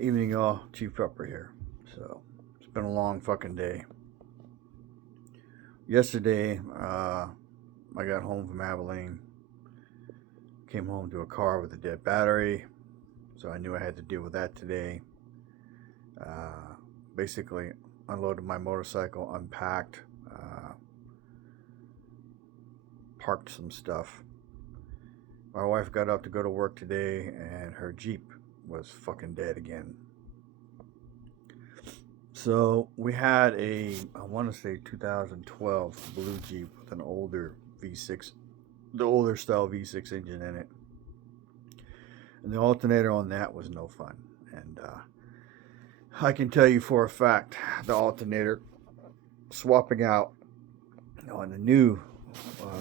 Evening, y'all. Chief Pepper here. So it's been a long fucking day. Yesterday, I got home from Abilene. Came home to a car with a dead battery, so I knew I had to deal with that today. Basically, unloaded my motorcycle, unpacked, parked some stuff. My wife got up to go to work today, and her Jeep was fucking dead again. So we had I want to say 2012 blue Jeep with an older V6, the older style V6 engine in it. And the alternator on that was no fun. And I can tell you for a fact, the alternator swapping out on the new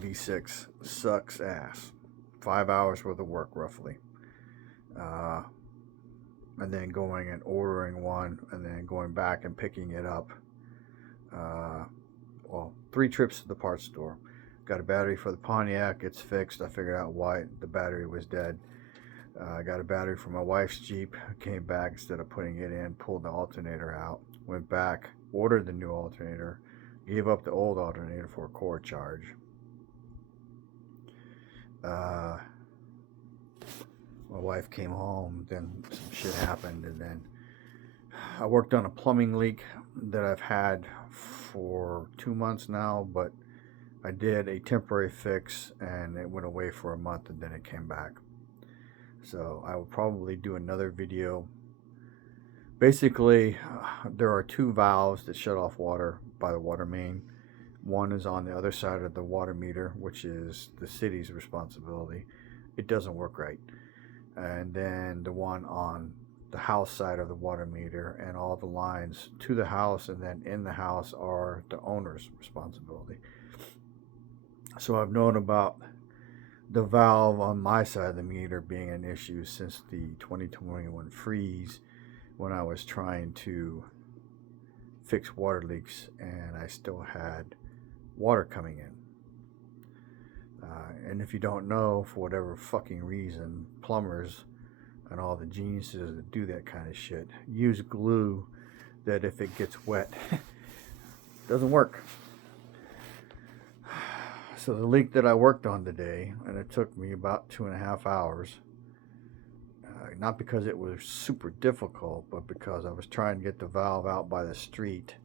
V6 sucks ass. 5 hours worth of work roughly. And then going and ordering one, and then going back and picking it up. 3 trips to the parts store. Got a battery for the Pontiac, it's fixed. I figured out why the battery was dead. I got a battery for my wife's Jeep, came back instead of putting it in, pulled the alternator out, went back, ordered the new alternator, gave up the old alternator for a core charge. My wife came home, then some shit happened, and then I worked on a plumbing leak that I've had for 2 months now, but I did a temporary fix and it went away for a month and then it came back. So I will probably do another video. Basically, there are 2 valves that shut off water by the water main. One is on the other side of the water meter, which is the city's responsibility. It doesn't work right. And then the one on the house side of the water meter, and all the lines to the house and then in the house are the owner's responsibility. So I've known about the valve on my side of the meter being an issue since the 2021 freeze, when I was trying to fix water leaks and I still had water coming in. And if you don't know, for whatever fucking reason, plumbers and all the geniuses that do that kind of shit use glue that if it gets wet doesn't work. So the leak that I worked on today, and it took me about 2.5 hours, not because it was super difficult, but because I was trying to get the valve out by the street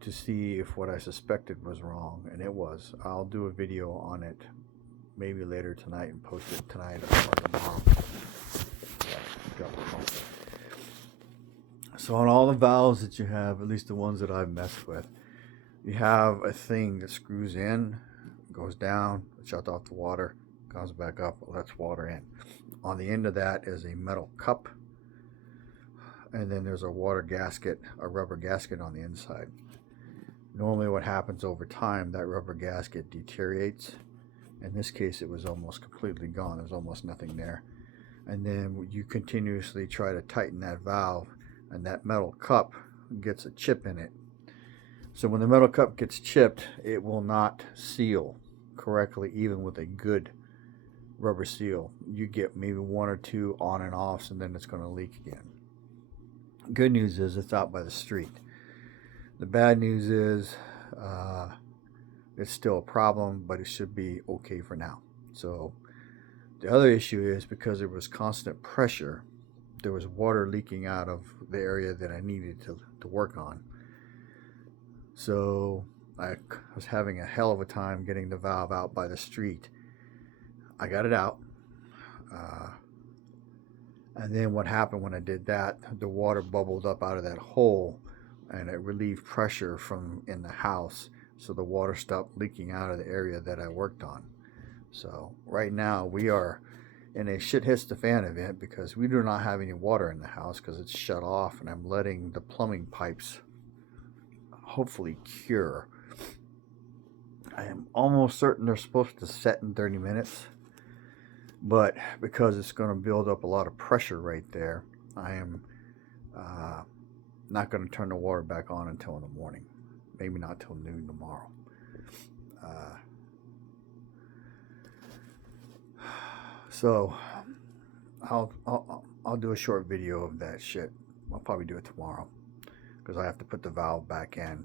to see if what I suspected was wrong, and it was. I'll do a video on it maybe later tonight and post it tonight or tomorrow. So on all the valves that you have, at least the ones that I've messed with, you have a thing that screws in, goes down, shuts off the water, comes back up, lets water in. On the end of that is a metal cup, and then there's a water gasket, a rubber gasket on the inside. Normally what happens over time, that rubber gasket deteriorates. In this case, it was almost completely gone. There's almost nothing there. And then you continuously try to tighten that valve, and that metal cup gets a chip in it. So when the metal cup gets chipped, it will not seal correctly, even with a good rubber seal. You get maybe 1 or 2 on and offs, and then it's going to leak again. Good news is it's out by the street. The bad news is it's still a problem, but it should be okay for now. So the other issue is because there was constant pressure, there was water leaking out of the area that I needed to work on. So I was having a hell of a time getting the valve out by the street. I got it out. And then what happened when I did that, the water bubbled up out of that hole, and it relieved pressure from in the house, so the water stopped leaking out of the area that I worked on. So right now we are in a shit hits the fan event because we do not have any water in the house because it's shut off, and I'm letting the plumbing pipes hopefully cure. I am almost certain they're supposed to set in 30 minutes, but because it's going to build up a lot of pressure right there, I am not going to turn the water back on until in the morning. Maybe not till noon tomorrow. So I'll do a short video of that shit. I'll probably do it tomorrow because I have to put the valve back in.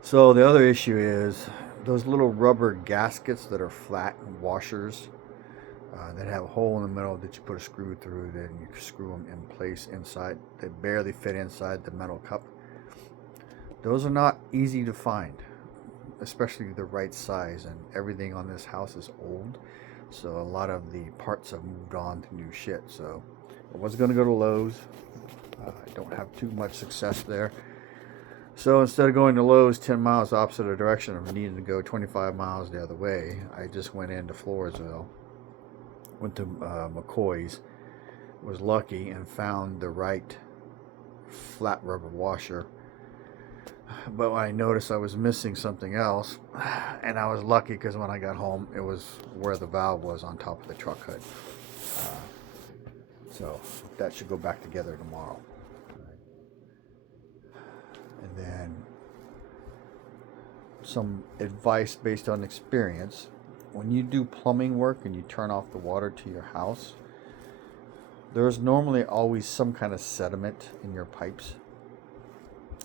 So the other issue is those little rubber gaskets that are flat washers that have a hole in the middle that you put a screw through, then you screw them in place inside. They barely fit inside the metal cup. Those are not easy to find, especially the right size, and everything on this house is old, so a lot of the parts have moved on to new shit. So I was going to go to Lowe's. I don't have too much success there. So instead of going to Lowe's 10 miles opposite the direction of needing to go 25 miles the other way, I just went into Floresville, went to McCoy's, was lucky and found the right flat rubber washer. But when I noticed I was missing something else, and I was lucky because when I got home, it was where the valve was on top of the truck hood. So that should go back together tomorrow. And then some advice based on experience. When you do plumbing work and you turn off the water to your house, there's normally always some kind of sediment in your pipes,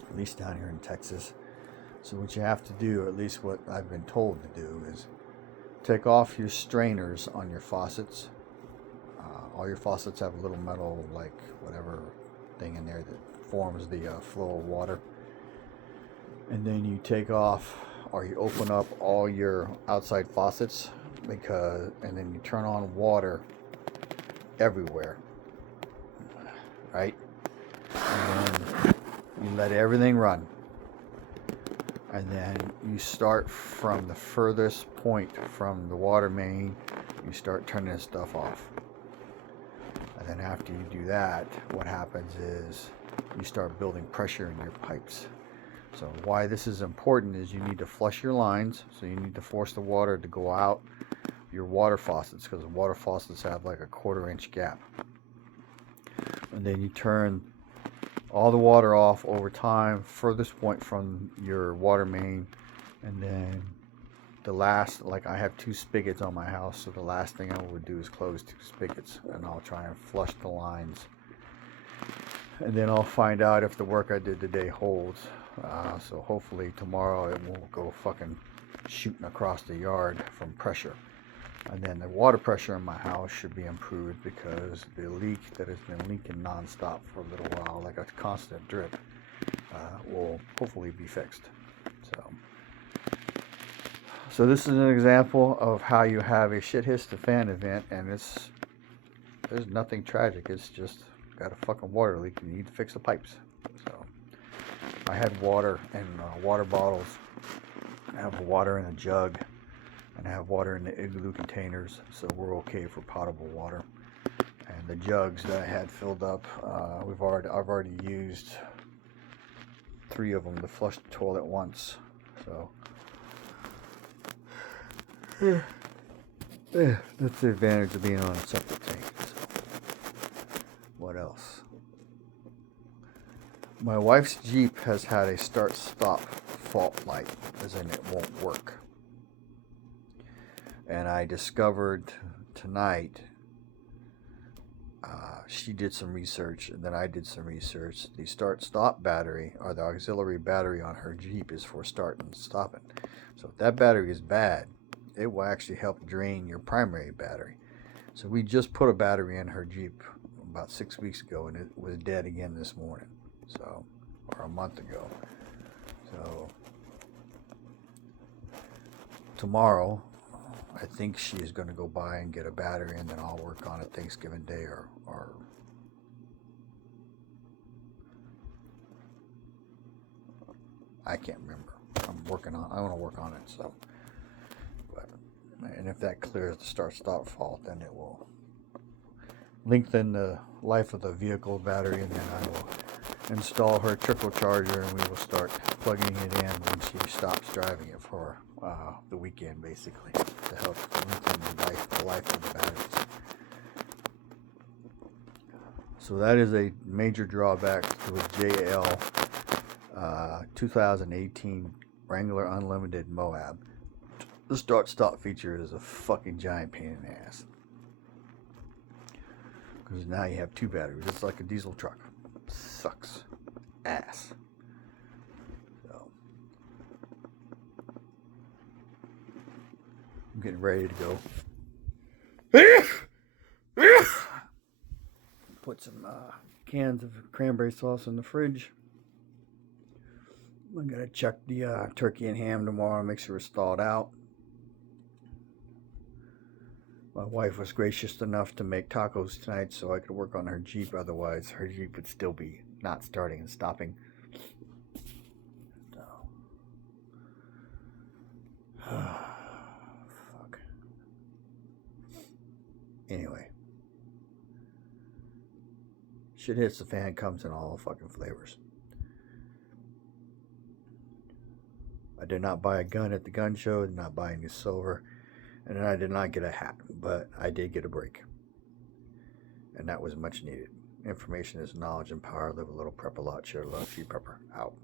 at least down here in Texas. So what you have to do, at least what I've been told to do, is take off your strainers on your faucets. All your faucets have a little metal, like whatever thing in there that forms the flow of water. And then you take off, or you open up all your outside faucets, and then you turn on water everywhere, right? And then you let everything run. And then you start from the furthest point from the water main, you start turning this stuff off. And then after you do that, what happens is you start building pressure in your pipes. So why this is important is you need to flush your lines, so you need to force the water to go out your water faucets, because the water faucets have like a 1/4 inch gap. And then you turn all the water off over time, furthest point from your water main, and then the last, like I have 2 spigots on my house, so the last thing I would do is close 2 spigots, and I'll try and flush the lines. And then I'll find out if the work I did today holds. So hopefully tomorrow it won't go fucking shooting across the yard from pressure. And then the water pressure in my house should be improved, because the leak that has been leaking nonstop for a little while, like a constant drip, will hopefully be fixed. So this is an example of how you have a shit hits the fan event, and there's nothing tragic. It's just got a fucking water leak and you need to fix the pipes. So I had water in water bottles. I have water in a jug, and I have water in the igloo containers, so we're okay for potable water. And the jugs that I had filled up, I've already used 3 of them to flush the toilet once. So yeah, that's the advantage of being on a septic tank. So what else? My wife's Jeep has had a start-stop fault light, as in it won't work. And I discovered tonight, she did some research, and then I did some research. The start-stop battery, or the auxiliary battery on her Jeep, is for starting and stopping. So if that battery is bad, it will actually help drain your primary battery. So we just put a battery in her Jeep about 6 weeks ago, and it was dead again this morning. So, or a month ago. So tomorrow, I think she is going to go by and get a battery, and then I'll work on it Thanksgiving Day or I can't remember. I want to work on it. So, and if that clears the start-stop fault, then it will lengthen the life of the vehicle battery, and then I will install her trickle charger, and we will start plugging it in when she stops driving it for the weekend, basically, to help lengthen the life of the batteries. So that is a major drawback to a JL 2018 Wrangler Unlimited Moab. The start-stop feature is a fucking giant pain in the ass. Because now you have 2 batteries. It's like a diesel truck. Sucks. Ass. So, I'm getting ready to go. Put some cans of cranberry sauce in the fridge. I'm going to check the turkey and ham tomorrow and make sure it's thawed out. My wife was gracious enough to make tacos tonight so I could work on her Jeep. Otherwise, her Jeep would still be not starting and stopping. So. Fuck. Anyway. Shit hits the fan, comes in all fucking flavors. I did not buy a gun at the gun show, did not buy any silver. And I did not get a hat, but I did get a break. And that was much needed. Information is knowledge and power. Live a little, prep a lot, share a lot, feed pepper. Out.